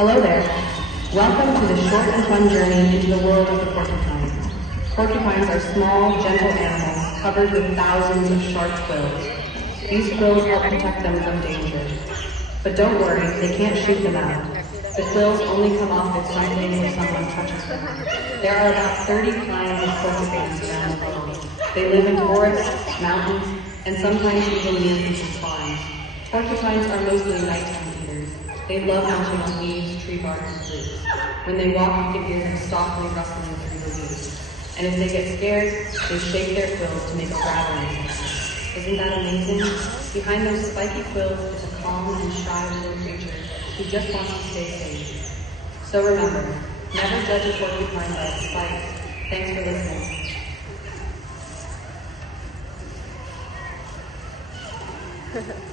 Hello there. Welcome to the short and fun journey into the world of the porcupine. Porcupines are small, gentle animals covered with thousands of sharp quills. These quills help protect them from danger. But don't worry, they can't shoot them out. The quills only come off if something or someone touches them. There are about 30 kinds of porcupines around the world. They live in forests, mountains, and sometimes even near people's farms. Porcupines are mostly nighttime eaters. They love munching on leaves, tree bark, and fruits. When they walk, you can hear them softly rustling through the leaves. And if they get scared, they shake their quills to make a rattling sound. Isn't that amazing? Behind those spiky quills is a calm and shy little creature who just wants to stay safe. So remember, never judge a porcupine by its spikes. Thanks for listening.